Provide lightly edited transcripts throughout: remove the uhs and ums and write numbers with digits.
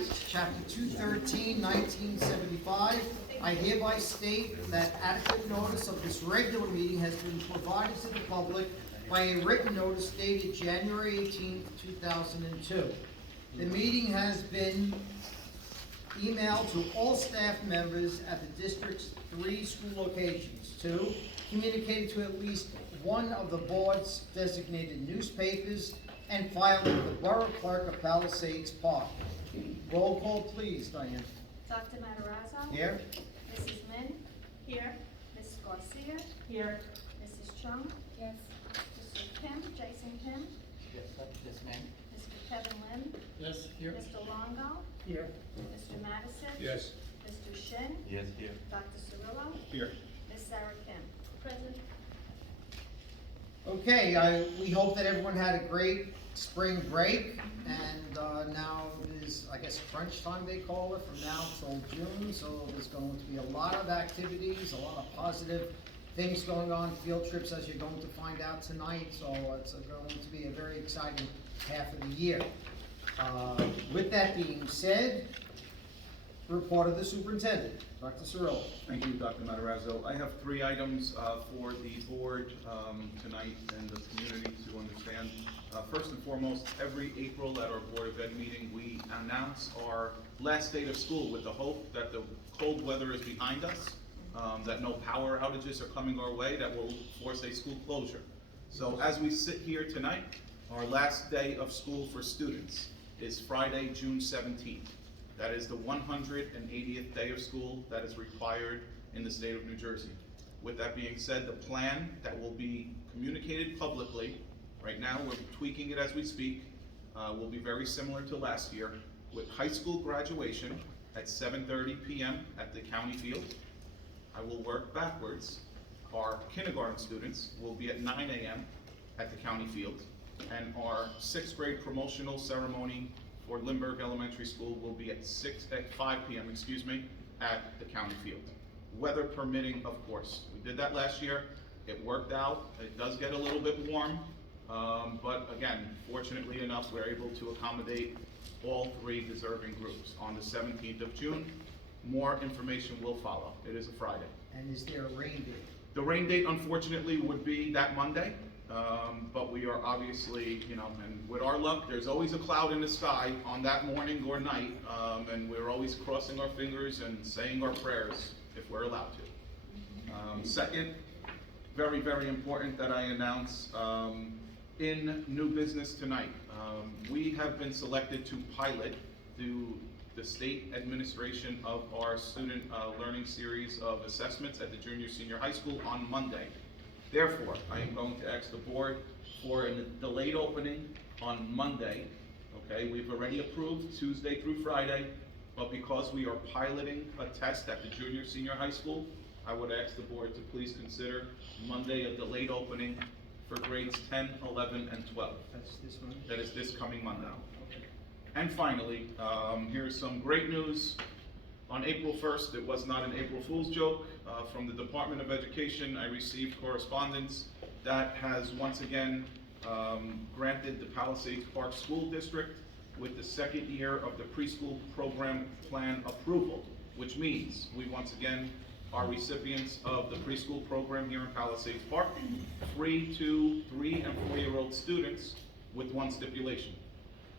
Act, Chapter 213, 1975, I hereby state that adequate notice of this regular meeting has been provided to the public by a written notice dated January 18, 2002. The meeting has been emailed to all staff members at the district's 3 school locations. 2, communicated to at least one of the board's designated newspapers, and filed with the Borough Clerk of Palisades Park. Roll call, please, Diane. Dr. Matarazzo? Here. Mrs. Min? Here. Mrs. Garcia? Here. Mrs. Chung? Yes. Mr. Kim, Jason Kim? Yes, ma'am. Mr. Kevin Lim? Yes, here. Mr. Longo? Here. Mr. Madison? Yes. Mr. Shin? Yes, here. Dr. Cirillo? Here. Ms. Sarah Kim? Present. Okay, we hope that everyone had a great spring break, and now it is, I guess, crunch time they call it, from now till June, so there's going to be a lot of activities, a lot of positive things going on, field trips, as you're going to find out tonight, so it's going to be a very exciting half of the year. With that being said, report of the superintendent, Dr. Cirillo. Thank you, Dr. Matarazzo. I have 3 items for the board tonight and the community to understand. First and foremost, every April at our Board of Ed meeting, we announce our last date of school with the hope that the cold weather is behind us, that no power outages are coming our way that will force a school closure. So as we sit here tonight, our last day of school for students is Friday, June 17th. That is the 180th day of school that is required in the state of New Jersey. With that being said, the plan that will be communicated publicly, right now we're tweaking it as we speak, will be very similar to last year, with high school graduation at 7:30 p.m. at the county field. I will work backwards. Our kindergarten students will be at 9 a.m. at the county field, and our 6th grade promotional ceremony for Lindbergh Elementary School will be at 5 p.m. At the county field. Weather permitting, of course. We did that last year. It worked out. It does get a little bit warm, but again, fortunately enough, we're able to accommodate all 3 deserving groups on the 17th of June. More information will follow. It is a Friday. And is there a rain date? The rain date, unfortunately, would be that Monday. But we are obviously, and with our luck, there's always a cloud in the sky on that morning or night, and we're always crossing our fingers and saying our prayers if we're allowed to. Second, very, very important that I announce in new business tonight. We have been selected to pilot through the state administration of our student learning series of assessments at the junior senior high school on Monday. Therefore, I am going to ask the board for a delayed opening on Monday. Okay, we've already approved Tuesday through Friday, but because we are piloting a test at the junior senior high school, I would ask the board to please consider Monday a delayed opening for grades 10, 11, and 12. That's this one? That is this coming Monday. Okay. And finally, here's some great news. On April 1st, it was not an April Fool's joke. From the Department of Education, I received correspondence that has once again granted the Palisades Park School District with the 2nd year of the preschool program plan approval, which means we once again are recipients of the preschool program here in Palisades Park, free to 3- and 4-year-old students with one stipulation.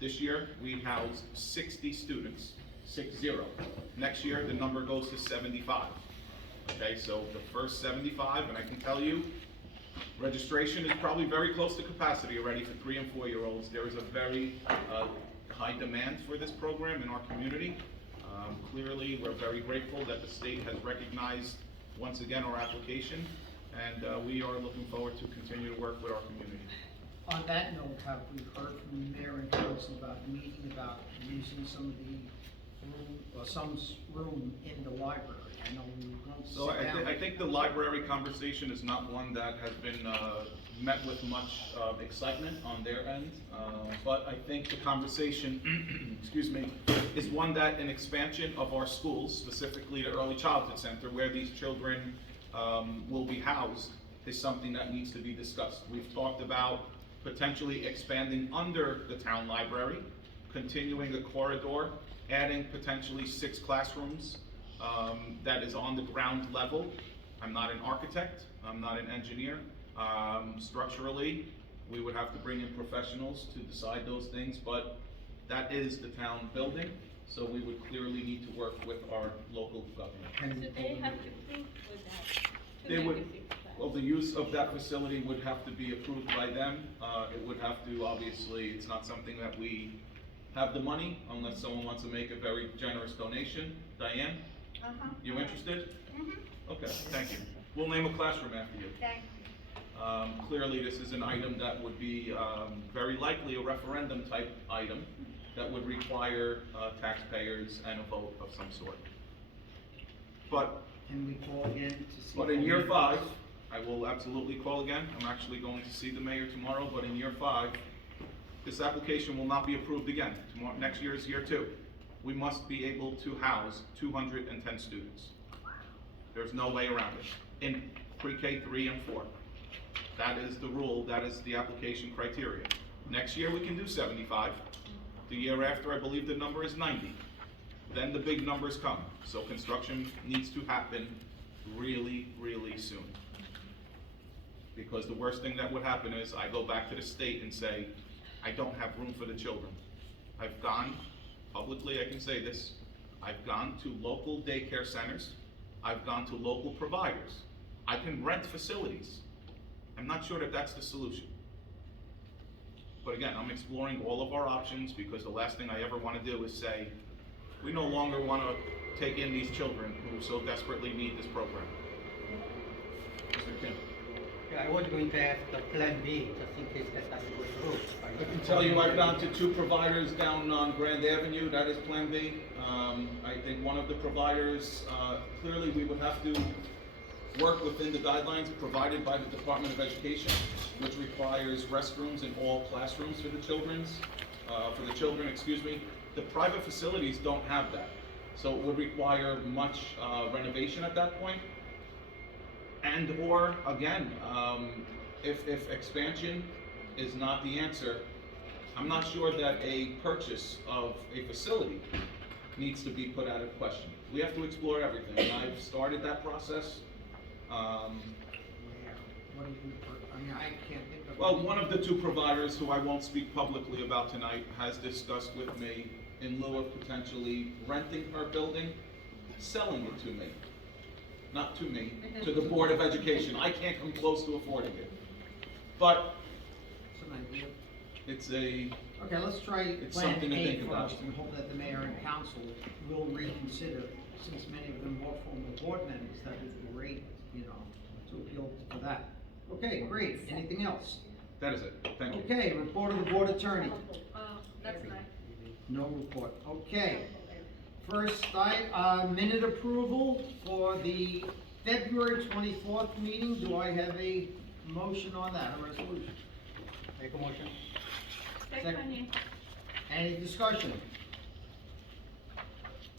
This year, we housed 60 students. 60. Next year, the number goes to 75. Okay, so the first 75, and I can tell you, registration is probably very close to capacity already for 3- and 4-year-olds. There is a very high demand for this program in our community. Clearly, we're very grateful that the state has recognized once again our application, and we are looking forward to continue to work with our community. On that note, have we heard from the mayor and council about meeting about using some of the room, or some room in the library? I know we were going to So sit down. I think the library conversation is not one that has been met with much excitement on their end, but I think the conversation, excuse me, is one that an expansion of our schools, specifically the Early Childhood Center, where these children will be housed, is something that needs to be discussed. We've talked about potentially expanding under the town library, continuing a corridor, adding potentially 6 classrooms, that is on the ground level. I'm not an architect, I'm not an engineer. Structurally, we would have to bring in professionals to decide those things, but that is the town building, so we would clearly need to work with our local government. So they have to prove with that. to They make would, a big plan. well, the use of that facility would have to be approved by them. It would have to, obviously, it's not something that we have the money, unless someone wants to make a very generous donation. Diane, Uh-huh. you interested? Mm-hmm, Okay, thank you. We'll name a classroom after you. thank you. Clearly, this is an item that would be, very likely a referendum type item that would require, taxpayers and a vote of some sort. But, Can we call again to see? but in year 5, I will absolutely call again. I'm actually going to see the mayor tomorrow, but in year 5, this application will not be approved again. Tomorrow, next year is year 2. We must be able to house 210 students. There's no way around it, in pre-K 3 and 4. That is the rule, that is the application criteria. Next year, we can do 75. The year after, I believe the number is 90. Then the big numbers come. So construction needs to happen really, really soon. Because the worst thing that would happen is I go back to the state and say, I don't have room for the children. I've gone, publicly I can say this, I've gone to local daycare centers, I've gone to local providers. I can rent facilities. I'm not sure that that's the solution. But again, I'm exploring all of our options because the last thing I ever want to do is say, we no longer want to take in these children who so desperately need this program. Mr. Kim. Yeah, I was going to ask the plan B, just in case that doesn't go through. I can tell you I've gone to 2 providers down on Grand Avenue, that is Plan B. I think one of the providers, clearly we would have to work within the guidelines provided by the Department of Education, which requires restrooms in all classrooms for the children, excuse me. The private facilities don't have that, so it would require much renovation at that point. And or, again, if expansion is not the answer, I'm not sure that a purchase of a facility needs to be put out of question. We have to explore everything, and I've started that process. What do you, I mean, I can't think of. Well, one of the 2 providers, who I won't speak publicly about tonight, has discussed with me in lieu of potentially renting her building, selling it to me. Not to me, to the Board of Education. I can't come close to affording it. But It's an idea. it's a, Okay, let's try It's Plan something to A think about. first and hope that the mayor and council will reconsider, since many of them are former board members, that would be great, you know, to appeal to that. Okay, great. Anything else? that is it. Thank you. Okay, report of the board attorney. That's nice. No report. Okay. First, minute approval for the February 24th meeting. Do I have a motion on that, a resolution? Make a motion. Second, Any discussion?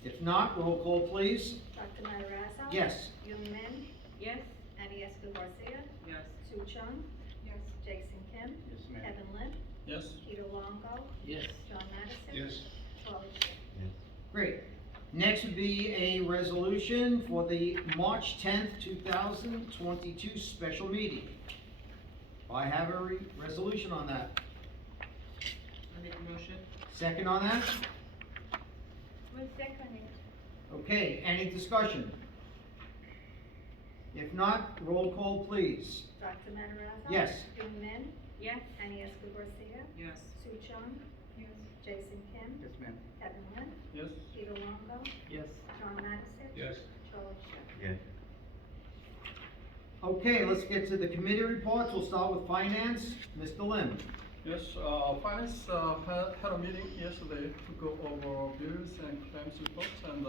If not, roll call please. Dr. Matarazzo? Yes. Young Min? Yes. Annie Garcia? Yes. Sue Chung? Yes. Jason Kim? Yes, ma'am. Kevin Lynn? Yes. Peter Longo? Yes. John Madison? Yes. Charlie Shrem. Great. Next would be a resolution for the March 10th, 2022 special meeting. I have a resolution on that. I make a motion. Second on that? We'll second it. Okay, any discussion? If not, roll call please. Dr. Matarazzo? Yes. Young Min? Yes. Annie Garcia? Yes. Sue Chung? Yes. Jason Kim? Yes, ma'am. Kevin Lynn? Yes. Peter Longo? Yes. John Madison? Yes. Charlie Shrem. Yes. Okay, let's get to the committee reports. We'll start with finance. Mr. Lim. Yes, finance had a meeting yesterday to go over bills and claims reports and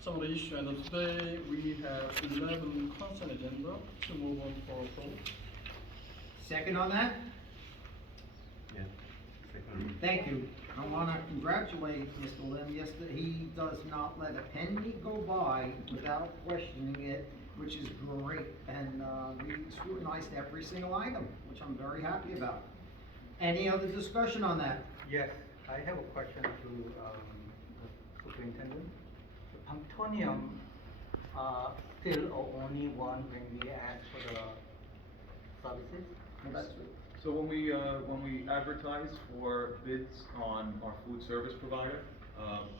some of the issues. And today we have 11 consent agenda to move on for approval. Second on that? Yeah. Thank you. I want to congratulate Mr. Lim. Yesterday, he does not let a penny go by without questioning it, which is great. And we scrutinized every single item, which I'm very happy about. Any other discussion on that? Yes, I have a question to the superintendent. The plutonium, still only one when we ask for the services? So when we advertise for bids on our food service provider,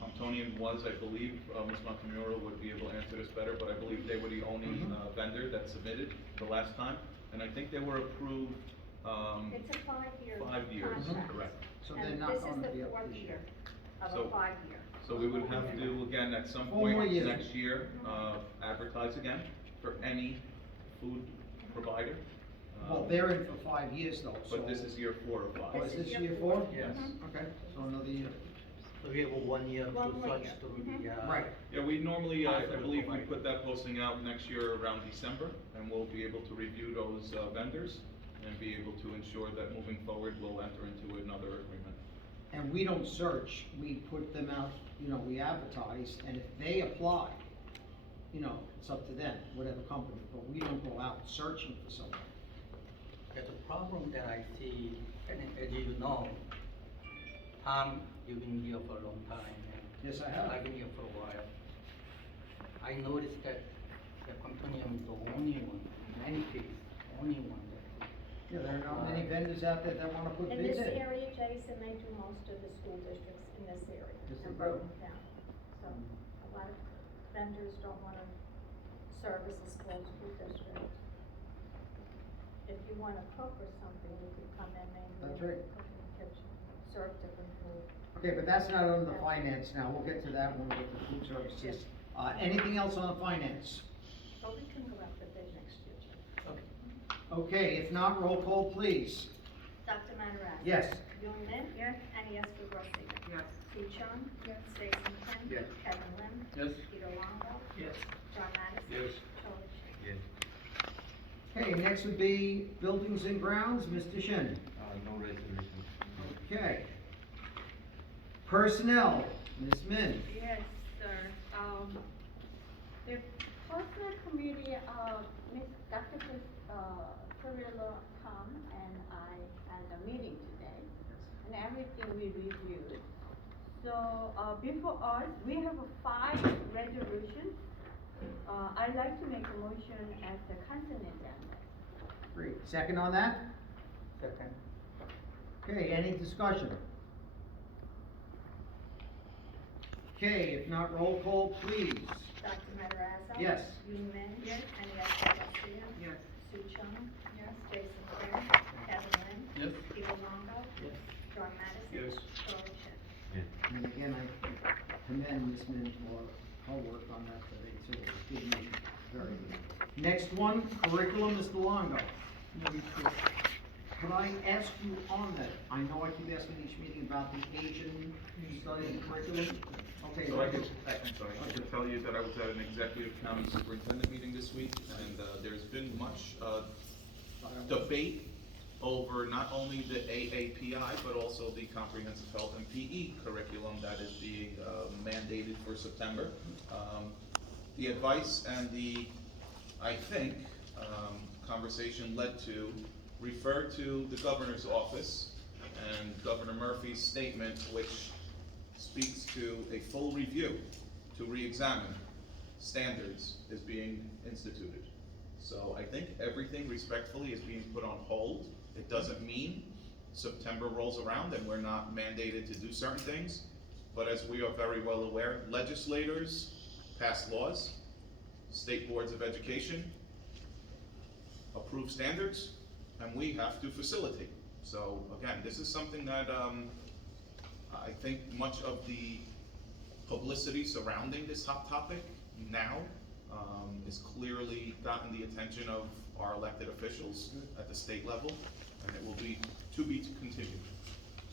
Pontonian was, I believe, Ms. Montemuro would be able to answer this better, but I believe they were the only vendor that submitted the last time. And I think they were approved, It's a 5-year 5 years, contract. correct. So they're not gonna be up And this this is the 4th year. year of So- a 5-year. So we would have to, again, at some 4 more point years. next year, advertise again for any food provider. Well, they're in for 5 years though, so. But this is year 4 of 5. Oh, is this year 4? Yes. Okay, so another year. So we have 1 year to One more search year. through the. Right. Yeah, we normally, I Possible believe we provider. put that posting out next year around December, and we'll be able to review those vendors and be able to ensure that moving forward, we'll enter into another agreement. And we don't search, we put them out, you know, we advertise, and if they apply, you know, it's up to them, whatever company, but we don't go out searching for someone. Yeah, the problem that I see, and as you know, Tom, you've been here for a long time, and Yes, I have. I've been here for a while. I noticed that the Quantonium is the only one, in any case, only one that. Yeah, there are not many vendors out there that wanna put In bids this in. area, Jason, they do most of the school districts in this area, Yes, in they do. Bergen County. So a lot of vendors don't wanna service a small school district. If you wanna cook or something, you could come in and That's cook right. in the kitchen, serve different food. Okay, but that's not on the finance now, we'll get to that when we get to food services. Anything else on the finance? But we can go out for bid next year, Jim. Okay, if not, roll call please. Dr. Matarazzi? Yes. Young Min? Yes. Annie Esposito? Yes. Sue Chung? Yes. Jason Kim? Yes. Kevin Lim? Yes. Peter Longo? Yes. John Madison? Yes. Charlie Shin? Yes. Okay, next would be buildings and grounds, Mr. Shin. No resolution. Okay. Personnel, Ms. Min. Yes, sir. The personnel committee, Ms. Dr. Carrillo come and I had a meeting today and everything we reviewed. So, before us, we have 5 resolutions. I'd like to make a motion as the consent agenda. Great. Second on that? Second. Okay, any discussion? Okay, if not, roll call please. Dr. Matarazzi? Yes. Young Min? Yes. Annie Esposito? Yes. Sue Chung? Yes. Jason Kim? Kevin Lim? Yes. Peter Longo? Yes. John Madison? Yes. Charlie Shin? And again, I commend Ms. Min for her work on that today too. It's good meeting. Very good. Next one, curriculum, Mr. Longo. Could I ask you on that? I know I keep asking each meeting about the Asian study curriculum. Okay. So I'm sorry, I should tell you that I was at an executive county superintendent meeting this week, and there's been much debate over not only the AAPI, but also the comprehensive health and PE curriculum that is being mandated for September. The advice and the, I think, conversation led to refer to the governor's office and Governor Murphy's statement, which speaks to a full review to re-examine standards is being instituted. So I think everything respectfully is being put on hold. It doesn't mean September rolls around and we're not mandated to do certain things, but as we are very well aware, legislators pass laws, state boards of education approve standards, and we have to facilitate. So again, this is something that I think much of the publicity surrounding this hot topic now is clearly gotten the attention of our elected officials at the state level, and it will be to continued.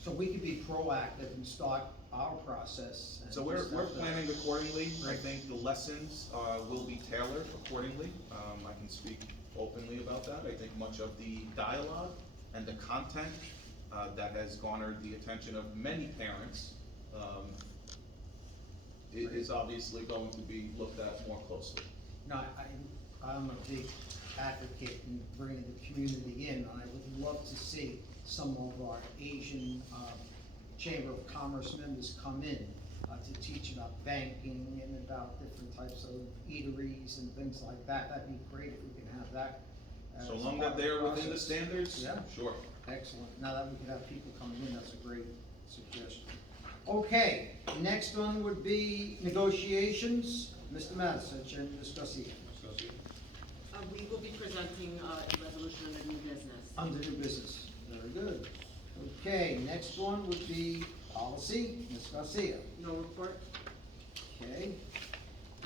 So we could be proactive and start our process. and So we're just have to- planning accordingly. I Right. think the lessons will be tailored accordingly. I can speak openly about that. I think much of the dialogue and the content that has garnered the attention of many parents is obviously going to be looked at more closely. No, I'm a big advocate in bringing the community in. I would love to see some of our Asian Chamber of Commerce members come in to teach about banking and about different types of eateries and things like that. That'd be great if we can have that. So as long part that of the they're within the process. standards? Yeah. Sure. Excellent. Now that we could have people coming in, that's a great suggestion. Okay, next one would be negotiations. Mr. Madison, Chairman Discussio. We will be presenting a resolution under new business. Under new business. Very good. Okay, next one would be policy. Ms. Garcia. No report? Okay.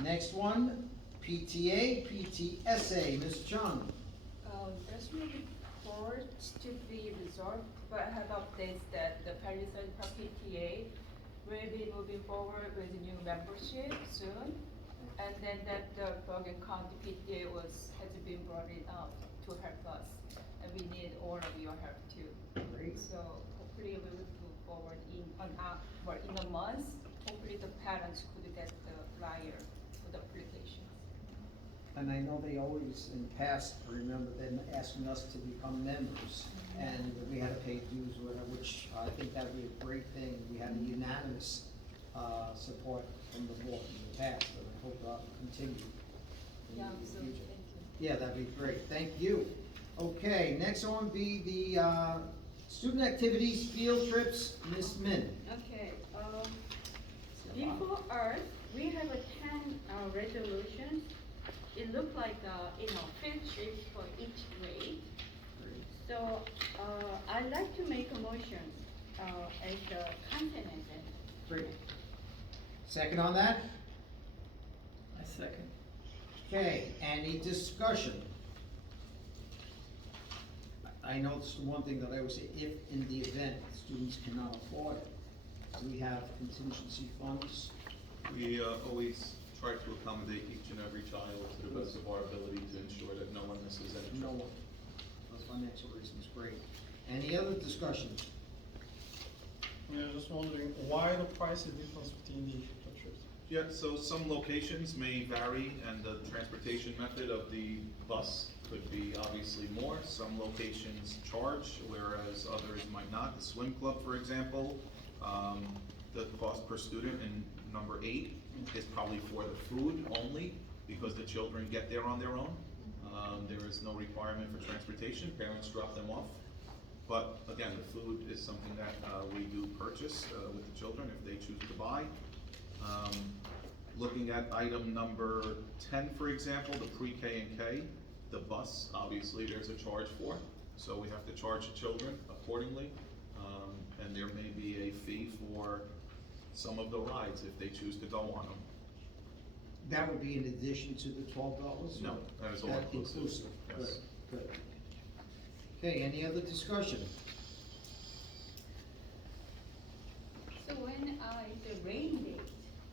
Next one, PTA, PTSA. Ms. Chung. There's no reports to be resolved, but I have updates that the Palisades PTA will be moving forward with new membership soon. And then that the Bergen County PTA has been brought it up to help us. And we need all of your help too. Great. So hopefully we will move forward in a month. Hopefully the parents could get the flyer for the applications. And I know they always, in the past, I remember them asking us to become members, and we had to pay dues or whatever, which I think that'd be a great thing. We had a unanimous, support from the board in the past, and I hope that'll continue in Yeah, the so future. thank you. Yeah, that'd be great, thank you. Okay, next one be the, student activities, field trips, Ms. Min. Okay, before us, we have a 10 resolutions. It looked like, field trips for each grade. So, I'd like to make a motion, as the consent agenda. Great. Second on that? I second. Okay, any discussion? I know it's the one thing that I always say, if in the event students cannot afford it, we have contingency funds. We always try to accommodate each and every child to the best of our ability to ensure that no one misses any. No one, for financial reasons, great. Any other discussion? Yeah, just wondering why the price is difference between the trips? Yeah, so some locations may vary, and the transportation method of the bus could be obviously more. Some locations charge, whereas others might not. The swim club, for example, the cost per student in number 8 is probably for the food only, because the children get there on their own. There is no requirement for transportation, parents drop them off. But again, the food is something that we do purchase with the children if they choose to buy. Looking at item number 10, for example, the pre-K and K, the bus, obviously there's a charge for, so we have to charge the children accordingly. And there may be a fee for some of the rides if they choose to go on them. That would be in addition to the $12? No, that is all inclusive. Good, Yes. good. Okay, any other discussion? So when it's a rain date,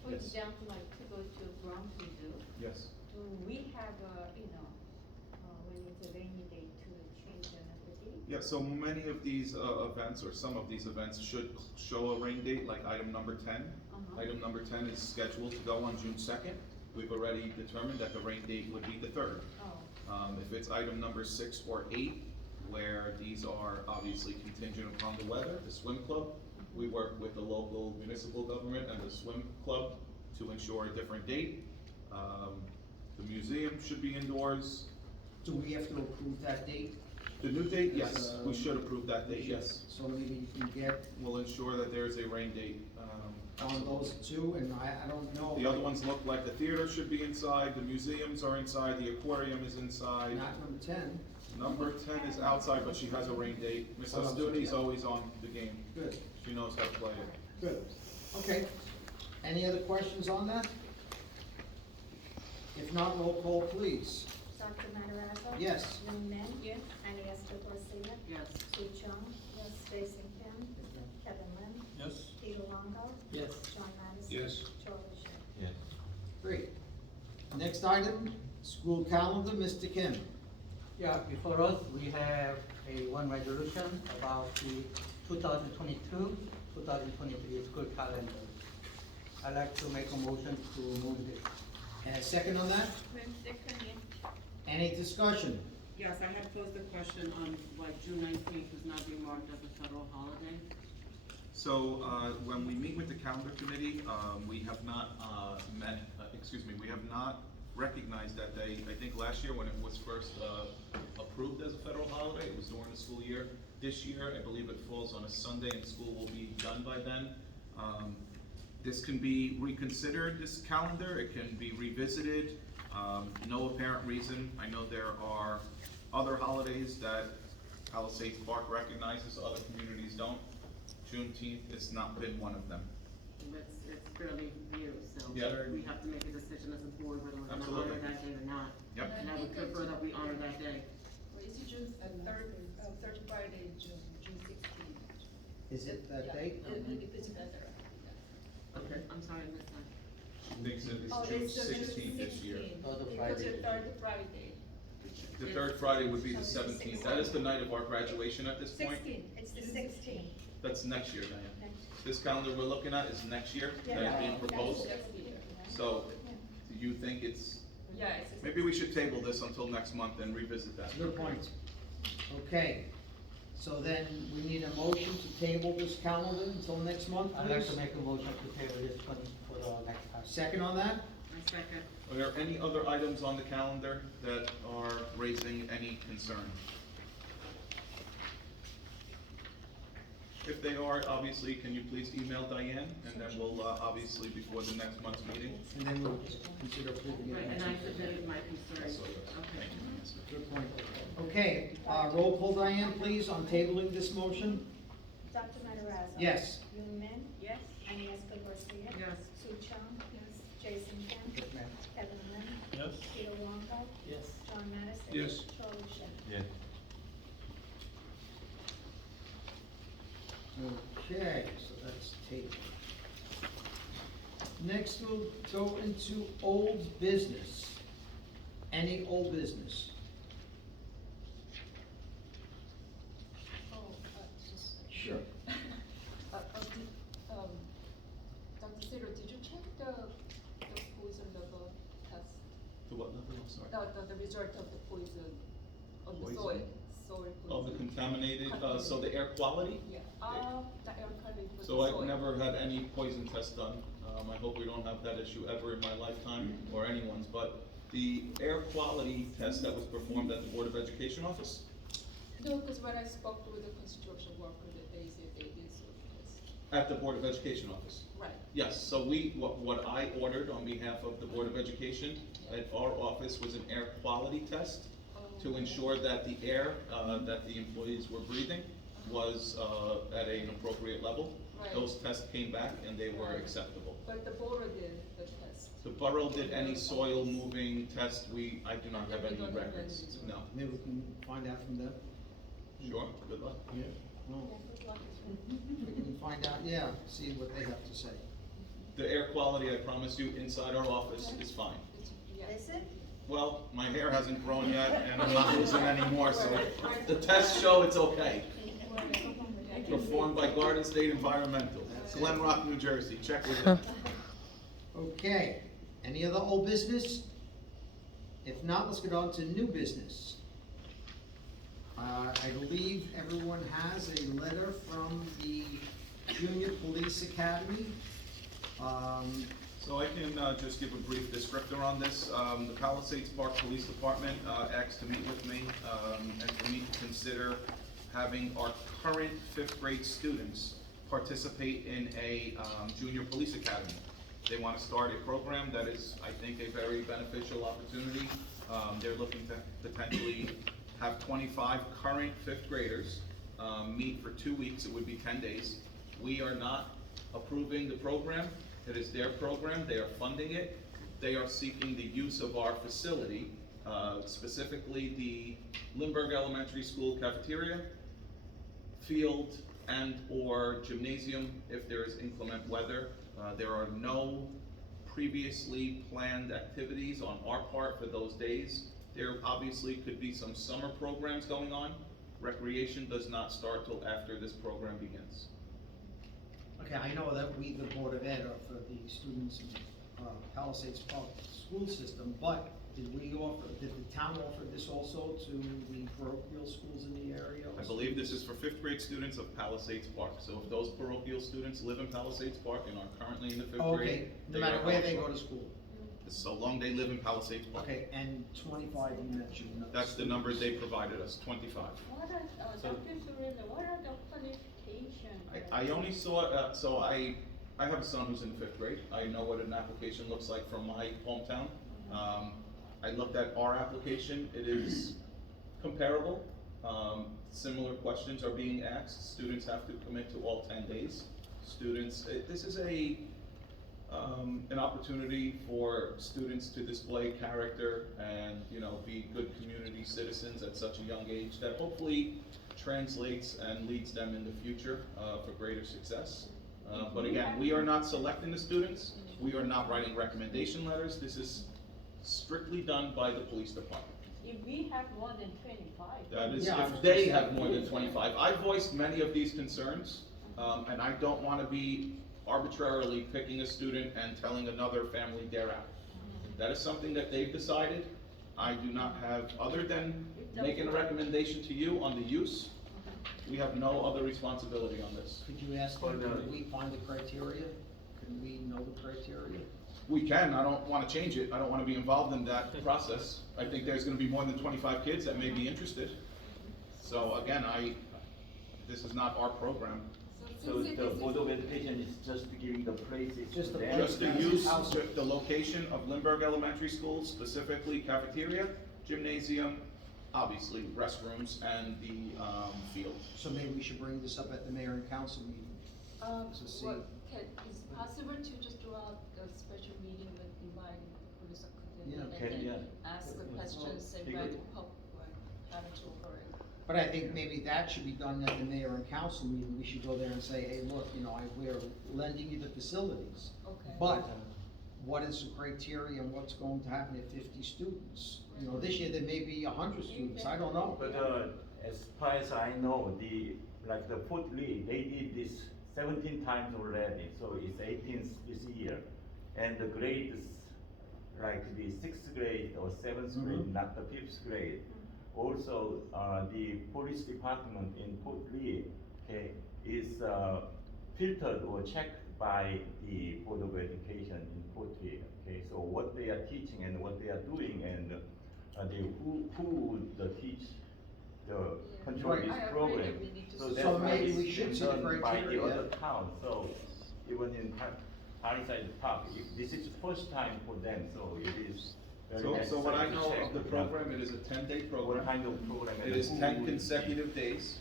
for Yes. example, like to go to Grand Prix Zoo, Yes. do we have when it's a rainy day to change another date? Yeah, so many of these events, or some of these events, should show a rain date, like item number 10. Item number 10 is scheduled to go on June 2nd. We've already determined that the rain date would be the 3rd. Oh, If it's item number 6 or 8, where these are obviously contingent upon the weather, the swim club, we work with the local municipal government and the swim club to ensure a different date. The museum should be indoors. Do we have to approve that date? The new date, yes, we should approve that date, yes. So maybe you can get We'll ensure that there is a rain date. on those two, and I don't know. The other ones look like the theater should be inside, the museums are inside, the aquarium is inside. Not number 10, Number 10 is outside, but she has a rain date. Miss Astuti's always on the game. good, She knows how to play it. good. Okay, any other questions on that? If not, roll call, please. Dr. Matarazzo? Yes. Lin Min? yes. Annie Garcia? Yes. Sue Chung? Yes. Stacy Kim? Kevin Lin? Yes. Peter Longo? Yes. John Madison? Yes. Charlie Sher? Yes. Great. Next item, school calendar, Mr. Kim. Yeah, before us, we have one resolution about the 2022-2023 school calendar. I'd like to make a motion to move this. And a second on that? When second it, Any discussion? Yes, I had posed a question on why June 19th is not being marked as a federal holiday. So, when we meet with the calendar committee, we have not, we have not recognized that day. I think last year when it was first, approved as a federal holiday, it was during the school year. This year, I believe it falls on a Sunday and school will be done by then. This can be reconsidered, this calendar, it can be revisited, no apparent reason. I know there are other holidays that Palisades Park recognizes, other communities don't. Juneteenth has not been one of them. It's fairly new, so Yeah. we have to make a decision as a board whether we're gonna Absolutely. honor that day or not. Yep. And I would prefer that we honor that day. Well, it's June, third Friday, June 16th. Is it that date? It's better. Okay. I'm sorry, I missed that. They said Oh, it's June 16th this year. Third Because Friday. the third Friday. The third Friday would be the 17th. That is the night of our graduation at this point. It's the 16th. That's next year, Diane. This calendar we're looking at is next year, that is being proposed. Next year. So, do you think it's, Yeah, it's. maybe we should table this until next month and revisit that? Good point. Okay, so then we need a motion to table this calendar until next month, I'd like please. to make a motion to table this one for the next time. Second on that? I second. Are there any other items on the calendar that are raising any concern? If they are, obviously, can you please email Diane, and then we'll, obviously, before the next month's meeting. And then we'll consider approving Right, it and next I month. submitted my concerns. Thank Okay. you, Vanessa. Good point. Okay, roll call, Diane, please, on tabling this motion? Dr. Matarazzo? Yes. Newman? Yes. Agnieszka Garcia? Yes. Sue Chung? Yes. Jason Kemp? Yes, ma'am. Kevin Lynn? Yes. Peter Longo? Yes. John Matison? Yes. Charlie Shin? Yeah. Okay, so that's tabled. Next, we'll go into old business. Any old business? Oh, just. Sure. Dr. Cyril, did you check the poison level test? To what level, I'm sorry? The result of the poison on the Poison? soil Of the poison? contaminated, so the air quality? Yeah, the air quality for the So soil. I've never had any poison test done. I hope we don't have that issue ever in my lifetime, or anyone's, but the air quality test that was performed at the Board of Education office, No, because when I spoke with the construction worker, they said they did soil test. at the Board of Education office. Right. Yes, so what I ordered on behalf of the Board of Education at our office was an air quality test to ensure that the air, that the employees were breathing was, at an appropriate level. Right. Those tests came back and they were acceptable. But the borough did the test. The borough did any soil moving test, I do not have any We don't have records, any. no. Maybe we can find out from them? Sure, good luck. Yeah. No, we can find out, yeah, see what they have to say. The air quality, I promise you, inside our office is fine. Yeah. Is it? Well, my hair hasn't grown yet and I'm not losing any more, so the tests show it's okay. Performed by Garden State Environmental, Glen Rock, New Jersey, check with them. Okay, any other old business? If not, let's get on to new business. I believe everyone has a letter from the Junior Police Academy. So I can just give a brief descriptor on this. The Palisades Park Police Department asked to meet with me and for me to consider having our current fifth grade students participate in a junior police academy. They want to start a program that is, I think, a very beneficial opportunity. They're looking to potentially have 25 current fifth graders meet for 2 weeks. It would be 10 days. We are not approving the program. It is their program. They are funding it. They are seeking the use of our facility, specifically the Lindbergh Elementary School cafeteria, field, and/or gymnasium if there is inclement weather. There are no previously planned activities on our part for those days. There obviously could be some summer programs going on. Recreation does not start till after this program begins. Okay, I know that we, the Board of Ed, are for the students in Palisades Park school system, but Did the town offer this also to the parochial schools in the area? I believe this is for fifth grade students of Palisades Park. So if those parochial students live in Palisades Park and are currently in the fifth Oh, grade. okay, no they matter are where they go eligible. to school. So long they live in Palisades Park. Okay, and 25 you mentioned. no That's the students. numbers they provided us, 25. What are, So- Dr. Surya, what are the qualifications? I only saw, so I have a son who's in fifth grade. I know what an application looks like from my hometown. I looked at our application, it is comparable. Similar questions are being asked. Students have to commit to all 10 days. This is an opportunity for students to display character and, be good community citizens at such a young age that hopefully translates and leads them in the future for greater success. But again, we are not selecting the students. We are not writing recommendation letters. This is strictly done by the police department. If we have more than 25. That is, Yeah, I was if they just have saying. more than 25. I voiced many of these concerns, and I don't want to be arbitrarily picking a student and telling another family they're out. That is something that they've decided. I do not have, other than making a recommendation to you on the use, we have no other responsibility on this. Could you ask them, can we find the criteria? Can we know the criteria? We can, I don't want to change it, I don't want to be involved in that process. I think there's going to be more than 25 kids that may be interested. So again, this is not our program. So the Board of Education is just giving the places Just to the them? Just the That's use, house. the location of Lindbergh Elementary School, specifically cafeteria, gymnasium, obviously restrooms, and the field. So maybe we should bring this up at the mayor and council meeting. To see. Is it possible to just draw out a special meeting with inviting the police Yeah. academy and then Yeah. ask the questions and Be invite good. the public, parents over it? But I think maybe that should be done at the mayor and council meeting. We should go there and say, hey, look, we're lending you the facilities. Okay. But what is the criteria and what's going to happen at 50 students? This year there may be 100 students, I don't know. But as far as I know, the Fort Lee, they did this 17 times already, so it's 18th this year. And the grades, like the 6th grade or 7th grade, not the 5th grade. Also, the police department in Fort Lee, okay, is filtered or checked by the Board of Education in Fort Lee. Okay, so what they are teaching and what they are doing, and who would teach the control Right. this I agree program. that we need to So see- that's So why maybe we it's should been see the done by the criteria. other towns. So even in Palisades Park, this is the first time for them, so it is very So necessary what I to know check, of the program, it is a 10-day What program. kind of program? It and is who 10 will consecutive days.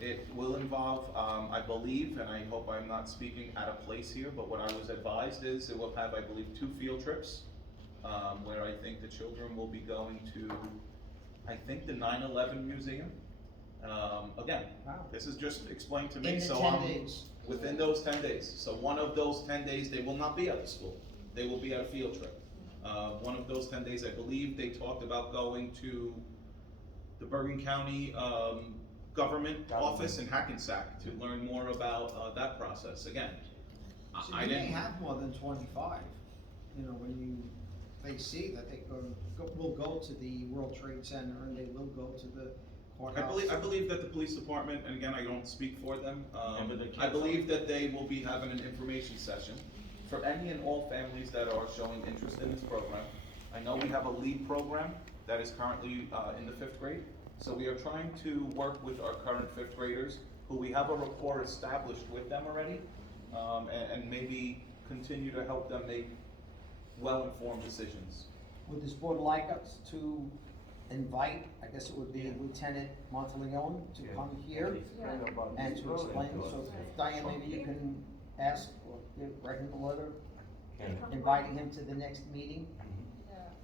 It will involve, I believe, and I hope I'm not speaking out of place here, but what I was advised is it will have, I believe, 2 field trips, where I think the children will be going to, I think, the 9/11 museum. Again, Wow. this is just explained to In me, the so 10 I'm days. within those 10 days. So one of those 10 days, they will not be at the school. They will be at a field trip. One of those 10 days, I believe, they talked about going to the Bergen County, government office in Hackensack to learn more about, that process. Again, So I you may didn't, have more than 25, when they see that they will go to the World Trade Center and they will go to the courthouse. I believe that the police department, and again, I don't speak for them, And with the I kids believe that they will be having an information session for any and all families that are showing interest in this program. I know we have a lead program that is currently, in the 5th grade, so we are trying to work with our current 5th graders, who we have a rapport established with them already, and maybe continue to help them make well-informed decisions. Would this board like us to invite, I guess it would be Lieutenant Monteleone to Yeah. come here explain about and this to program explain? to So us? Diane, maybe you can ask or write him a letter Okay. inviting him to the next meeting?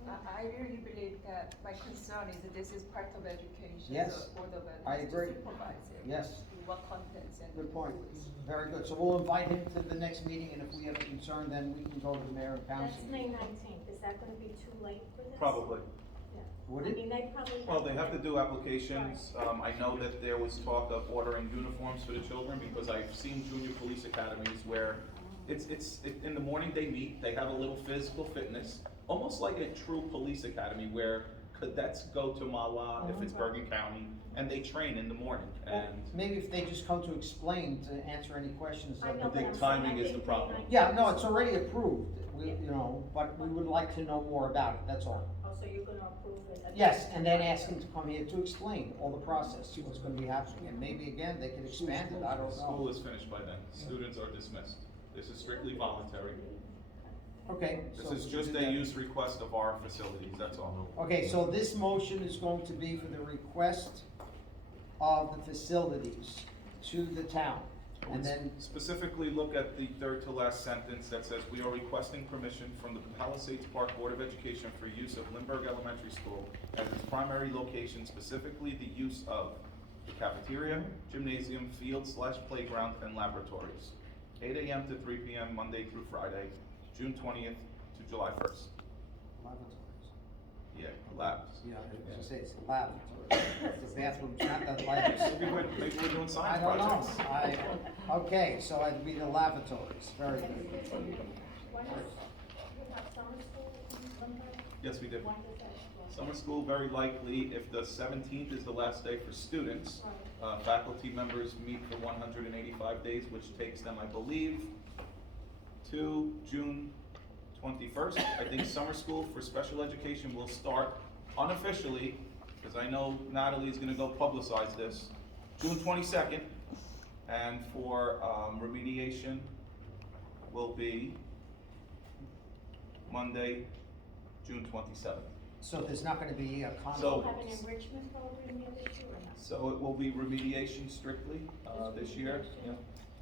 Yeah, I really believe that my concern is that this is part of education, Yes, so Board of Ed I has to agree. supervise it. Yes. What contents and. Good point. foods. Very good. So we'll invite him to the next meeting, and if we have a concern, then we can go to the mayor and council. That's May 19th, is that gonna be too late for this? Probably. Yeah. Would I it? mean, they probably. Well, they have to do applications. I know that there was talk of ordering uniforms for the children, because I've seen junior police academies where in the morning they meet, they have a little physical fitness, almost like a true police academy where cadets go to Mawa if it's Bergen County, and they train in the morning, Well, and maybe if they just come to explain, to answer any questions I that. know, I think but I'm saying, timing I is the think problem. Yeah, no, it's already approved, but we would like to know more about it, that's all. Oh, so you're gonna approve it? Yes, and then ask them to come here to explain all the process, what's gonna be happening, and maybe again, they could expand it, I don't school know. is finished by then, students are dismissed. This is strictly voluntary. Okay. This so is we just do a that. use request of our facilities, that's all. Okay, so this motion is going to be for the request of the facilities to the town, and then, Specifically, look at the third to last sentence that says, "We are requesting permission from the Palisades Park Board of Education for use of Lindbergh Elementary School as its primary location, specifically the use of the cafeteria, gymnasium, field/playground, and laboratories. 8 a.m. to 3 p.m. Monday through Friday, June 20th to July 1st. lavatories. Yeah, labs. Yeah, I was gonna say it's lavatories, it's the bathroom's not that light. Maybe we're doing I science don't know, projects. okay, so it'd be the lavatories, very good. When is, you have summer school in Lindbergh? Yes, we did. When does that start? Summer school, very likely, if the 17th is the last day for students, Right. faculty members meet for 185 days, which takes them, I believe, to June 21st. I think summer school for special education will start unofficially, because I know Natalie's gonna go publicize this, June 22nd. And for remediation will be Monday, June 27th. So there's not gonna be a So- conflict? Have an enrichment program here this year or not? So it will be remediation strictly, this year, yeah.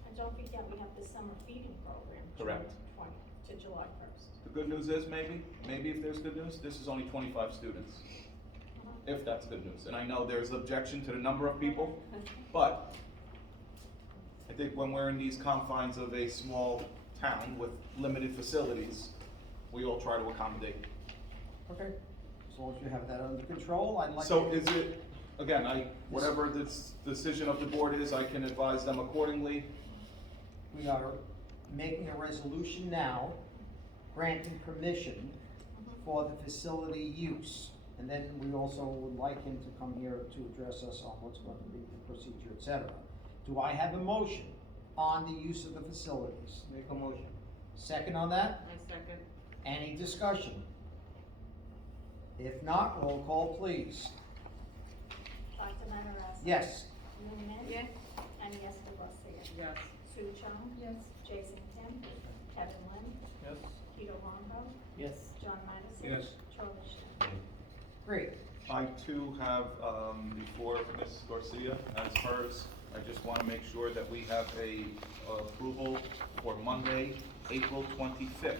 And don't forget, we have the summer feeding program. June Correct. 20th to July 1st. The good news is, maybe if there's good news, this is only 25 students, if that's good news. And I know there's objection to the number of people, but I think when we're in these confines of a small town with limited facilities, we all try to accommodate. Okay, as long as you have that under control, I'd like to. So is it, again, whatever this decision of the board is, I can advise them accordingly. We are making a resolution now, granting permission for the facility use. And then we also would like him to come here to address us on what's going to be the procedure, et cetera. Do I have a motion on the use of the facilities? Make a motion. Second on that? I second. Any discussion? If not, roll call please. Dr. Matarazza? Yes. Newman? Yes. And Esther Garcia? Yes. Sue Chung? Yes. Jason Kim? Kevin Lynn? Yes. Peter Longo? Yes. John Matison? Yes. Charlie Shin? Great. I too have, before Ms. Garcia has hers, I just want to make sure that we have a approval for Monday, April 25th,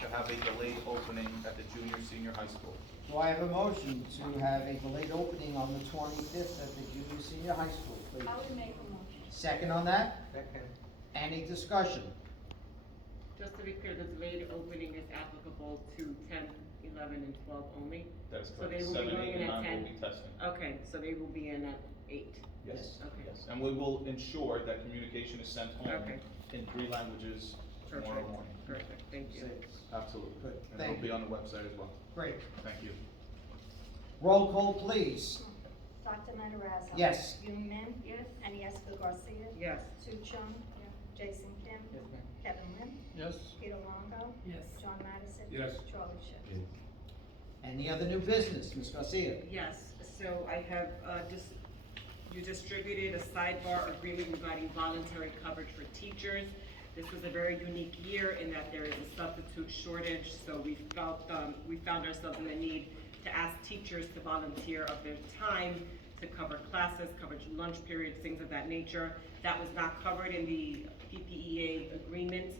to have a delayed opening at the junior, senior high school. Do I have a motion to have a delayed opening on the 25th at the junior, senior high school, please? I would make a motion. Second on that? Second. Any discussion? Just to be clear, the delayed opening is applicable to 10, 11, and 12 only? That is So correct. they will be 7, going 8, in and at 9 will 10? be testing. Okay, so they will be in at 8? Yes. Okay. Yes, and we will ensure that communication is sent home Okay. in 3 languages tomorrow Perfect. morning. Perfect, thank you. Six. Absolutely. Good. And Thank it'll be you. on the website as well. Great. Thank you. Roll call please. Dr. Matarazza? Yes. Newman? Yes. And Esther Garcia? Yes. Sue Chung? Jason Kim? Yes, ma'am. Kevin Lynn? Yes. Peter Longo? Yes. John Matison? Yes. Charlie Shin? Any other new business, Ms. Garcia? Yes, so I have, you distributed a sidebar agreement regarding voluntary coverage for teachers. This was a very unique year in that there is a substitute shortage, so we found ourselves in the need to ask teachers to volunteer of their time to cover classes, cover lunch periods, things of that nature. That was not covered in the PPEA agreement,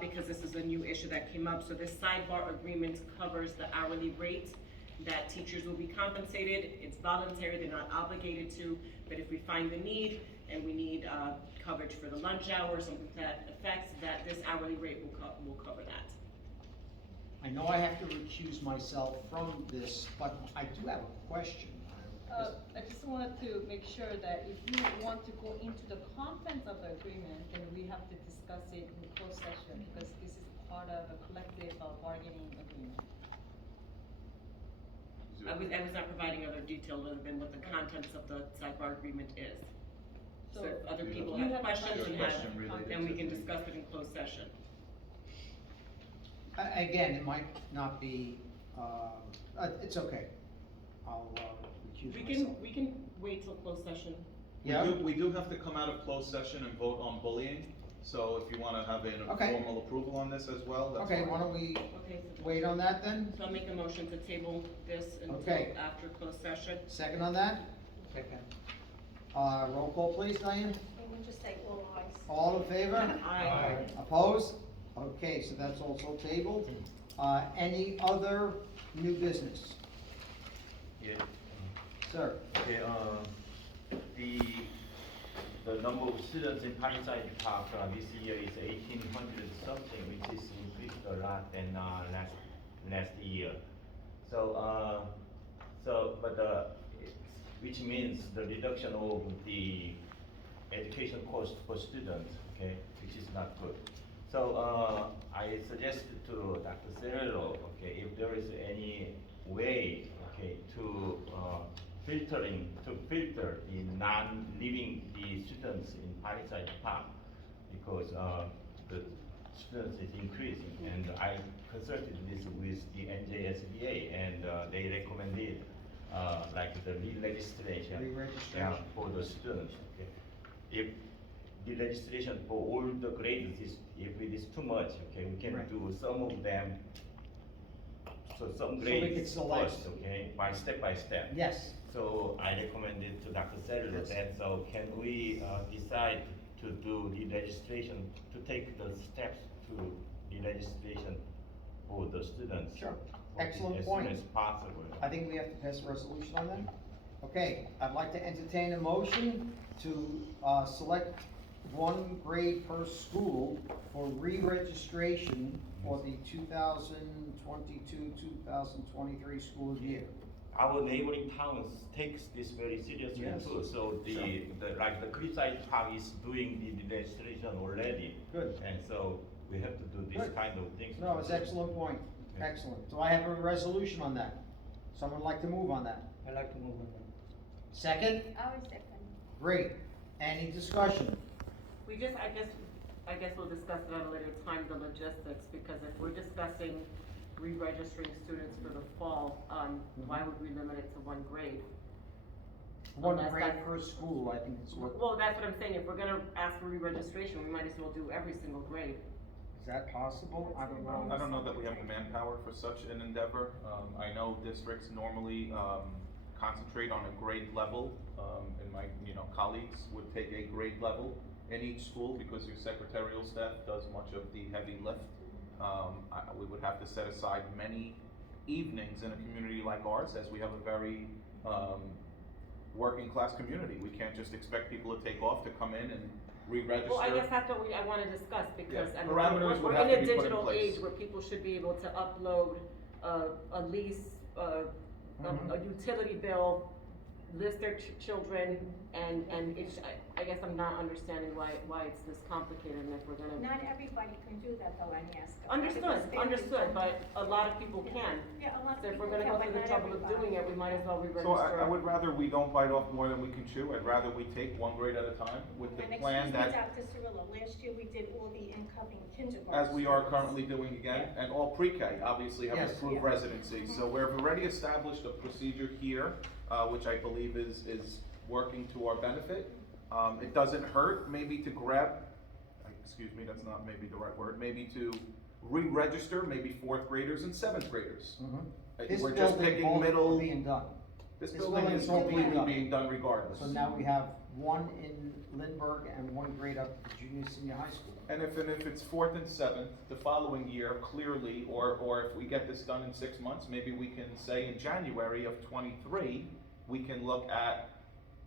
because this is a new issue that came up. So this sidebar agreement covers the hourly rate that teachers will be compensated. It's voluntary, they're not obligated to, but if we find the need and we need coverage for the lunch hour, something to that effect, that this hourly rate will cover that. I know I have to recuse myself from this, but I do have a question. I just wanted to make sure that if you want to go into the contents of the agreement, then we have to discuss it in closed session, because this is part of a collective bargaining agreement. I was not providing other detail other than what the contents of the sidebar agreement is. So if other people you have questions other and question have, related then we to can the- discuss it in closed session. Again, it might not be, it's okay. I'll, recuse myself. We can wait till closed session. Yeah? We do have to come out of closed session and vote on bullying, so if you wanna have an Okay. formal approval on this as well, that's Okay, fine. why don't we Okay, so. wait on that then? So I'll make a motion to table this until Okay. after closed session. Second on that? Second. Roll call please, Diane? They would just say all ayes. All in favor? Aye. Opposed? Okay, so that's also tabled. Any other new business? Yeah. Sir? Okay, the number of students in Palisades Park this year is 1,800 something, which is increased a lot than last year. Which means the reduction of the education cost for students, okay, which is not good. So I suggested to Dr. Cerullo, okay, if there is any way, okay, to filter the non-living the students in Palisades Park, because the students is increasing, and I consulted this with the NJSBA, and they recommended like the re-registration. Re-registration. For the students, okay. If the registration for all the grades is, if it is too much, okay, we can Right. do some of them, so some So we could grades select. first, okay, by step. Yes. So I recommended to Dr. Cerullo Yes. that, so can we decide to do the registration, to take the steps to the registration for the students? Sure. okay, Excellent point. As soon as possible. I think we have to pass a resolution on that. Okay, I'd like to entertain a motion to, select one grade per school for re-registration for the 2022-2023 school year. Our neighboring towns takes this very seriously Yes. too, so like the Palisades Park is doing the registration already. Good. And so we have to do this Good. kind of things. No, it's excellent point. Yeah. Excellent. Do I have a resolution on that? Someone like to move on that? I'd like to move on that. Second? I will second. Great. Any discussion? We just, I guess we'll discuss it at a later time, the logistics, because if we're discussing re-registering students for the fall, why would we limit it to one grade? One Unless grade that's- per school, I think is what, Well, that's what I'm saying, if we're gonna ask for re-registration, we might as well do every single grade. is that possible? I don't know. I don't know that we have the manpower for such an endeavor. I know districts normally, concentrate on a grade level, and my, colleagues would take a grade level in each school because your secretarial staff does much of the heavy lift. We would have to set aside many evenings in a community like ours, as we have a very, working class community. We can't just expect people to take off to come in and re-register. Well, I guess that's what I wanna discuss, because Yeah, I mean, parameters would we're have in to a be put in digital place. age where people should be able to upload, a lease, a utility bill, list their children, and it's, I guess I'm not understanding why it's this complicated, and if we're gonna. Not everybody can do that though, Agnieszka. Understood, but a lot of people can. Yeah, a lot of So if we're people gonna can, go but through the not trouble of everybody. doing it, we might as well re-register. So I would rather we don't bite off more than we can chew. I'd rather we take one grade at a time with the And plan excuse me, that, Dr. Cirillo, last year we did all the incoming kindergarten. as we are students. currently doing again, and all pre-K obviously have Yes. approved Yeah. residency. So we've already established a procedure here, which I believe is working to our benefit. It doesn't hurt maybe to excuse me, that's not maybe the right word, maybe to re-register maybe fourth graders and seventh graders. This We're just building picking both middle, are being done. this this building building is is all being completely done. being done regardless. So now we have one in Lindbergh and one grade up to junior, senior high school. And if it's fourth and seventh, the following year, clearly, or if we get this done in 6 months, maybe we can say in January of '23, we can look at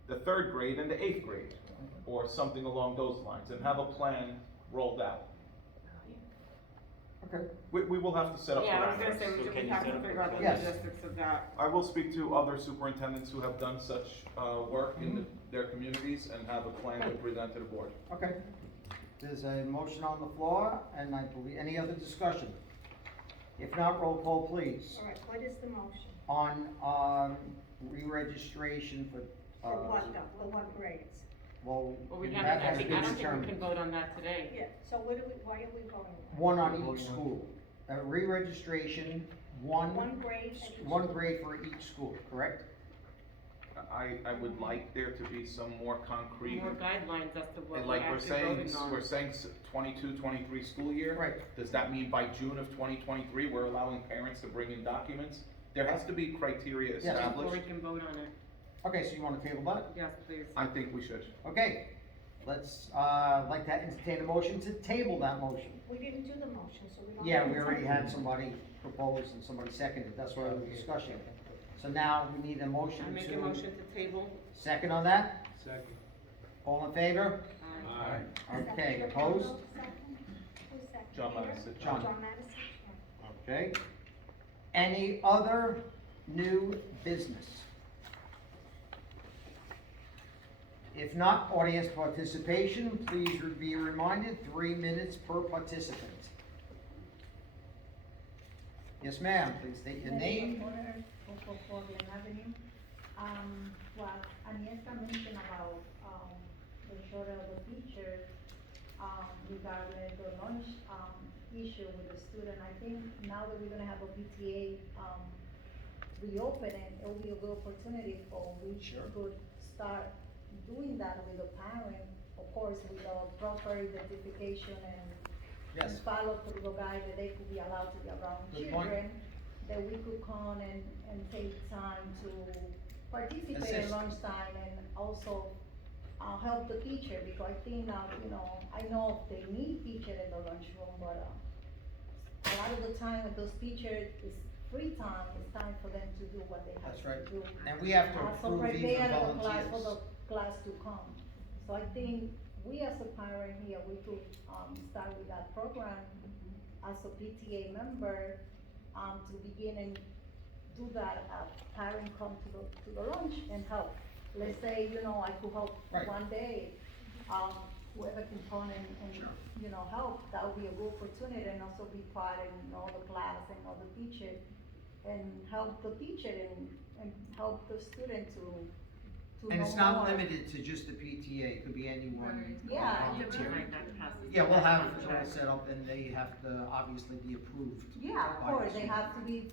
the third grade and the eighth grade, or something along those lines, and have a plan rolled out. Okay. We will have to set up Yeah, I was gonna parameters. say, So we can just you have set to up figure out the Yes. logistics of that. I will speak to other superintendents who have done such work in their communities and have a plan to present to the board. Okay. There's a motion on the floor, and I believe, any other discussion? If not, roll call, please. All right, what is the motion? On, re-registration for, For what, though? For what grades? well, Well, we that haven't, has I been don't think we determined. can vote on that today. Yeah, so why are we voting? One on each school. Re-registration, One grade at each one school? grade for each school, correct? I would like there to be some more concrete, More guidelines as to what and we're like we're actually saying, voting on. we're saying 22-23 school year. Right. Does that mean by June of 2023, we're allowing parents to bring in documents? There has to be criteria Yes. Before we established. can vote on it. Okay, so you wanna table that? Yes, please. I think we should. Okay, let's, like to entertain a motion to table that motion. We didn't do the motion, so we don't. Yeah, have we to already take had it. somebody propose and somebody seconded, that's why we're discussing. So now we need a motion I make a to, motion to table. second on that? Second. All in favor? Is that Okay, Peter opposed? Pablo second? Who's second? John Peter? Madison. John. John Madison, yeah. Okay. Any other new business? If not, audience participation, please be reminded, 3 minutes per participant. Yes, ma'am, please state your name. For Glen Avenue. What Agnieszka mentioned about, the shortage of the teachers, regarding the lunch, issue with the student, I think now that we're gonna have a PTA, reopening, it will be a good opportunity for we Sure. could start doing that with the parent, of course, with a proper identification and Yes. follow through the guide that they could be allowed to be around Good point. children, that we could come and take time to participate in Assist. lunchtime and also, help the teacher, because I think, I know they need teacher in the lunchroom, but, a lot of the time with those teachers, it's free time, it's time for them to do what they have That's to right. do. And we have to So approve even prepare the class for volunteers. the class to come. So I think we as a parent here, we could, start with that program as a PTA member, to begin and do that, parent come to the lunch and help. Let's say, I could help Right. one day, whoever can come and, Sure. help, that would be a good opportunity, and also be part in all the class and all the teacher, and help the teacher and help the student to know more. And it's not limited to just the PTA, it could be anyone. Yeah. volunteer. Like that passes. Yeah, we'll have it all set up, and they have to obviously be approved. Yeah, of by course, the they have to be,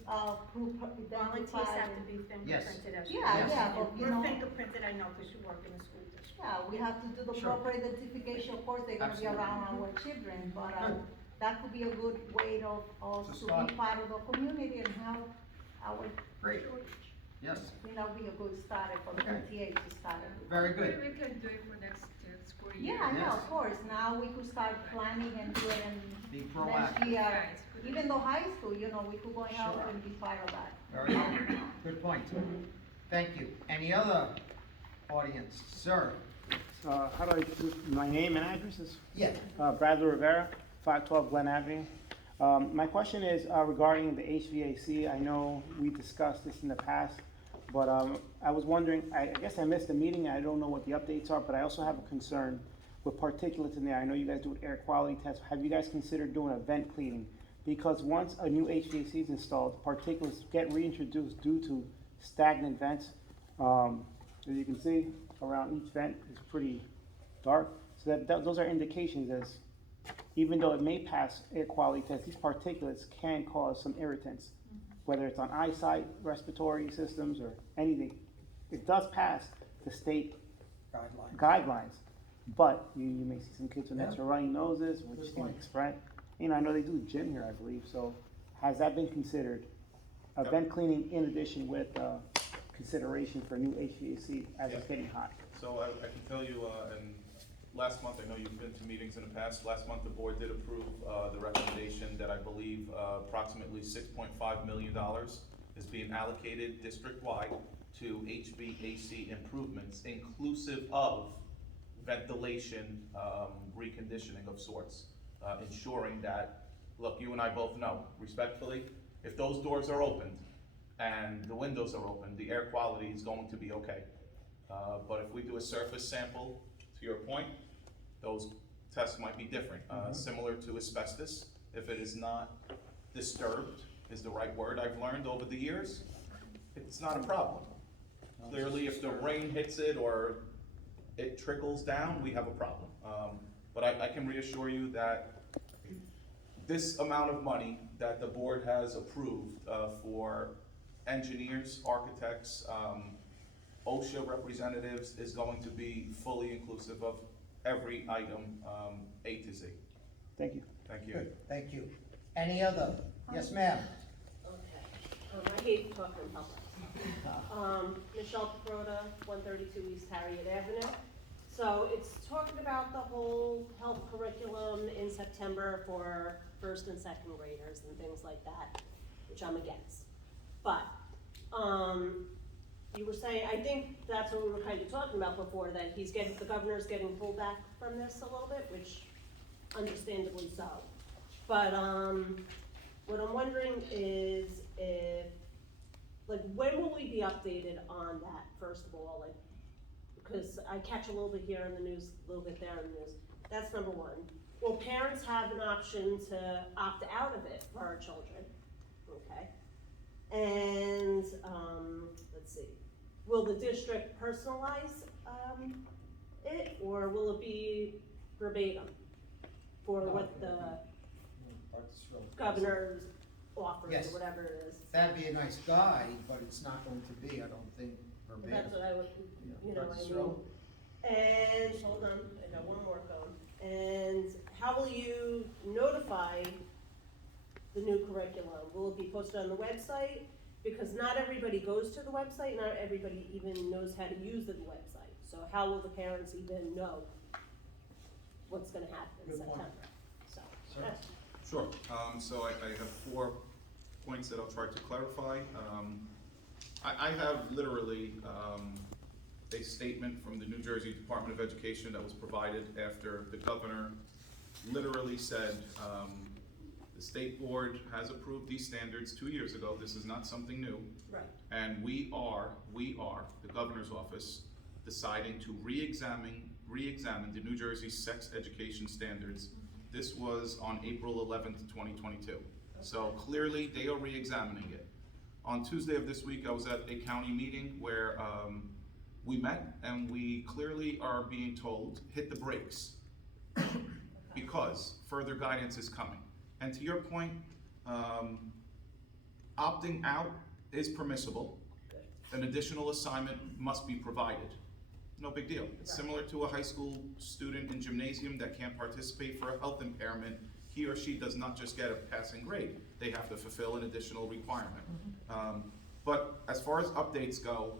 proof, Volunteers identified. have to be fingerprinted as well. Yeah, Yes. yeah, but You're fingerprinted, I know, because you work in the school district. Yeah, we have to do the Sure. proper identification, of course, they're gonna be Absolutely. around our children, but, Good. that could be a good way of To to start. be part of the community and help our Great. children. Yes, I think that would be a good start for the Okay. PTA to start it. very good. We can do it for next school year. Yeah, Yes. of course, now we could start planning and do it Be in next proactive. year, Yeah, it's good. even though high school, we could go and help Sure. and be part of that. Very good. Good point. Thank you. Any other audience? Sir? How do my name and addresses? Yeah. Bradley Rivera, 512 Glen Avenue. My question is regarding the HVAC. I know we discussed this in the past, but I was wondering, I guess I missed the meeting, I don't know what the updates are, but I also have a concern with particulates in there. I know you guys do an air quality test. Have you guys considered doing a vent cleaning? Because once a new HVAC is installed, particulates get reintroduced due to stagnant vents. As you can see, around each vent is pretty dark. So those are indications as, even though it may pass air quality tests, these particulates can cause some irritants, whether it's on eyesight, respiratory systems, or anything. It does pass the state guidelines, but you may see some kids with Yeah. extra runny noses, which Good can point. express. I know they do gym here, I believe, so has that been considered? A Yep. vent cleaning in addition with consideration for new HVAC as it's Yep. getting hot? So I can tell you, and last month, I know you've been to meetings in the past, last month the board did approve the recommendation that I believe approximately $6.5 million is being allocated district-wide to HVAC improvements, inclusive of ventilation reconditioning of sorts, ensuring that look, you and I both know, respectfully, if those doors are opened and the windows are open, the air quality is going to be okay. But if we do a surface sample, to your point, those tests might be different, similar to asbestos. If it is not disturbed, is the right word I've learned over the years, it's not a problem. Clearly, if the rain hits it or it trickles down, we have a problem. But I can reassure you that this amount of money that the board has approved for engineers, architects, OSHA representatives is going to be fully inclusive of every item, A to Z. Thank you. Thank you. Good, thank you. Any other? Yes, ma'am. Okay, I hate talking in public. Michelle Perota, 132 East Harriet Avenue. So it's talking about the whole health curriculum in September for first and second graders and things like that, which I'm against. But, you were saying, I think that's what we were kind of talking about before, that the governor's getting pulled back from this a little bit, which understandably so. But, what I'm wondering is if, like, when will we be updated on that, first of all, like, because I catch a little bit here in the news, a little bit there in the news. That's number one. Will parents have an option to opt out of it for our children? Okay. And, let's see, will the district personalize, it, or will it be verbatim for what the governor's offers, Yes. or whatever it is? That'd be a nice guide, but it's not going to be, I don't think, But verbatim. that's what I would, you know, Dr. I mean. Searle? And, hold on, I got one more going. And how will you notify the new curriculum? Will it be posted on the website? Because not everybody goes to the website, not everybody even knows how to use the website. So how will the parents even know what's gonna happen in Good September? point. So, Sir? that's, Sure, so I have 4 points that I'll try to clarify. I have literally, a statement from the New Jersey Department of Education that was provided after the governor literally said, the state board has approved these standards 2 years ago, this is not something new. right. And we are, the governor's office, deciding to re-examine the New Jersey sex education standards. This was on April 11th, 2022. So clearly, they are re-examining it. On Tuesday of this week, I was at a county meeting where we met and we clearly are being told, hit the brakes, because further guidance is coming. And to your point, opting out is permissible. An additional assignment must be provided. No big deal. It's similar to a high school student in gymnasium that can't participate for a health impairment. He or she does not just get a passing grade. They have to fulfill an additional requirement. But as far as updates go,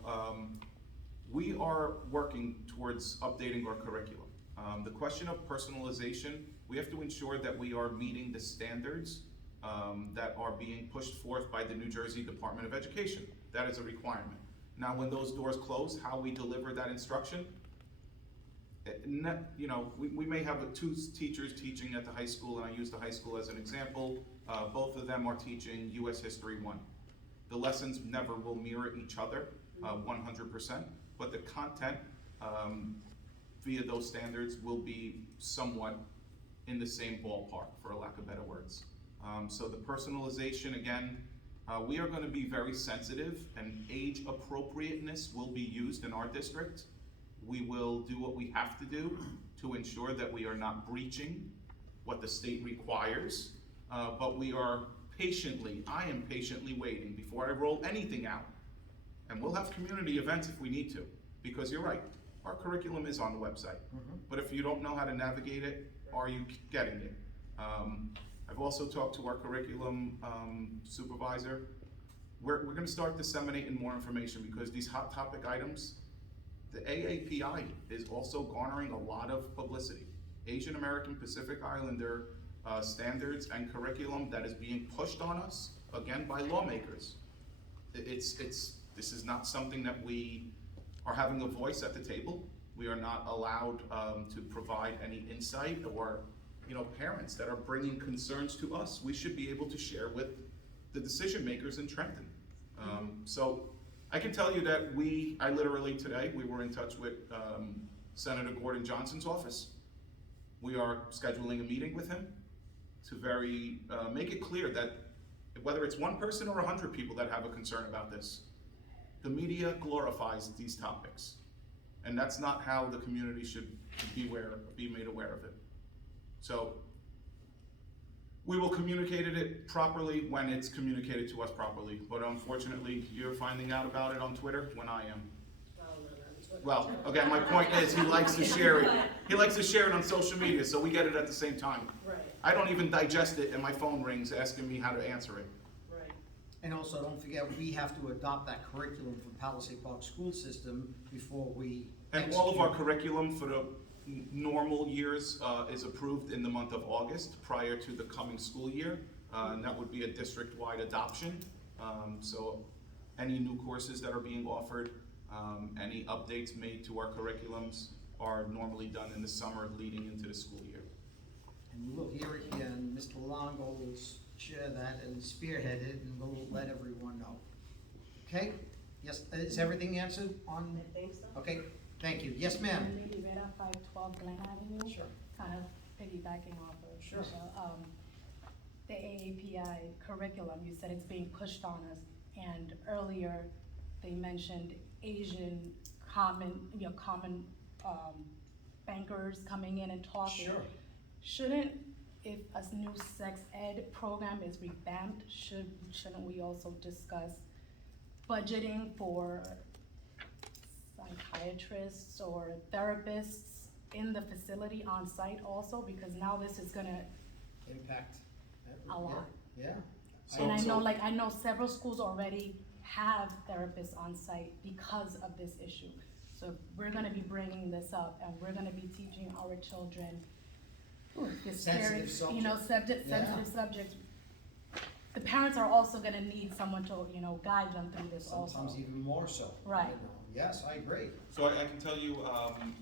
we are working towards updating our curriculum. The question of personalization, we have to ensure that we are meeting the standards that are being pushed forth by the New Jersey Department of Education. That is a requirement. Now, when those doors close, how we deliver that instruction, you know, we may have 2 teachers teaching at the high school, and I use the high school as an example. Both of them are teaching US History 1. The lessons never will mirror each other, 100%, but the content via those standards will be somewhat in the same ballpark, for a lack of better words. So the personalization, again, we are gonna be very sensitive, and age appropriateness will be used in our district. We will do what we have to do to ensure that we are not breaching what the state requires, but we are I am patiently waiting before I roll anything out. And we'll have community events if we need to, because you're right, our curriculum is on the website. But if you don't know how to navigate it, are you getting it? I've also talked to our curriculum supervisor. We're gonna start disseminating more information, because these hot topic items, the AAPI is also garnering a lot of publicity. Asian American Pacific Islander standards and curriculum that is being pushed on us, again, by lawmakers. This is not something that we are having a voice at the table. We are not allowed to provide any insight or parents that are bringing concerns to us, we should be able to share with the decision makers in Trenton. So I can tell you that I literally today, we were in touch with Senator Gordon Johnson's office. We are scheduling a meeting with him to make it clear that whether it's one person or 100 people that have a concern about this, the media glorifies these topics. And that's not how the community should be made aware of it. So we will communicate it properly when it's communicated to us properly. But unfortunately, you're finding out about it on Twitter when I am. Well, again, my point is he likes to share it. He likes to share it on social media, so we get it at the same time. Right, I don't even digest it and my phone rings asking me how to answer it. right. And also, don't forget, we have to adopt that curriculum for Palisade Park School System before we And all of our execute. curriculum for the normal years is approved in the month of August prior to the coming school year. And that would be a district-wide adoption. So any new courses that are being offered, any updates made to our curriculums are normally done in the summer leading into the school year. And we'll hear it again, Mr. Longo will share that and spearhead it, and we'll let everyone know. Okay? Yes, is everything answered on? I think so. Okay, thank you. Yes, ma'am? Lady Rita, 512 Glen Avenue. Sure. Kind of piggybacking off of Sure. Michelle. The AAPI curriculum, you said it's being pushed on us, and earlier they mentioned Asian common bankers coming in and talking. Sure. Shouldn't, if a new sex ed program is revamped, shouldn't we also discuss budgeting for psychiatrists or therapists in the facility on site also? Because now this is gonna Impact. a lot. Yeah. And I So- know several schools already have therapists on site because of this issue. So we're gonna be bringing this up, and we're gonna be teaching our children this Sensitive scary, subject. sensitive subjects. The parents are also gonna need someone to, guide them through this also. Sometimes even more so. Right. Yes, I agree. So I can tell you,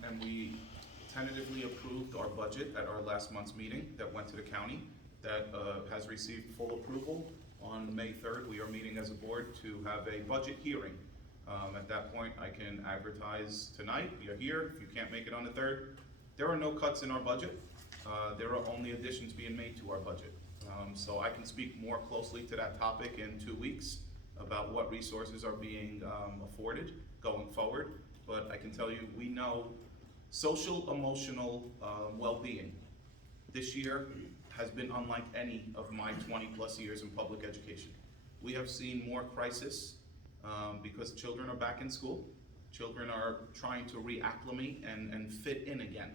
and we tentatively approved our budget at our last month's meeting that went to the county, that has received full approval. On May 3rd, we are meeting as a board to have a budget hearing. At that point, I can advertise tonight, you're here, if you can't make it on the 3rd. There are no cuts in our budget. There are only additions being made to our budget. So I can speak more closely to that topic in 2 weeks about what resources are being afforded going forward. But I can tell you, we know social, emotional well-being this year has been unlike any of my 20-plus years in public education. We have seen more crisis because children are back in school. Children are trying to reacclimate and fit in again.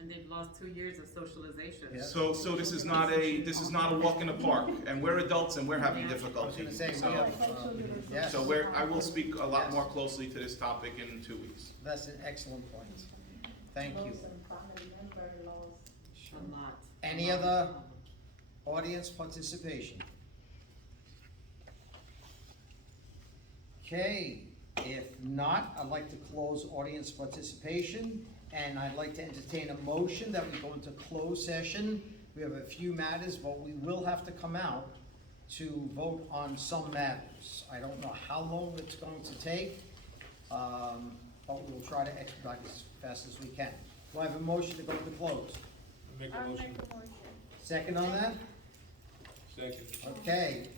And they've lost 2 years of socialization. Yeah. So this is not a walk in the park, and we're adults and we're having I was difficulty. gonna say, we So- have, yes. So I will speak a lot more closely to this topic in 2 weeks. That's an excellent point. Thank you. Loss and family member loss. A lot. Any other audience participation? Okay, if not, I'd like to close audience participation, and I'd like to entertain a motion that we go into closed session. We have a few matters, but we will have to come out to vote on some matters. I don't know how long it's going to take, but we'll try to expedite as fast as we can. Do I have a motion to go into close? I'll make a motion. Second on that? Second. Okay,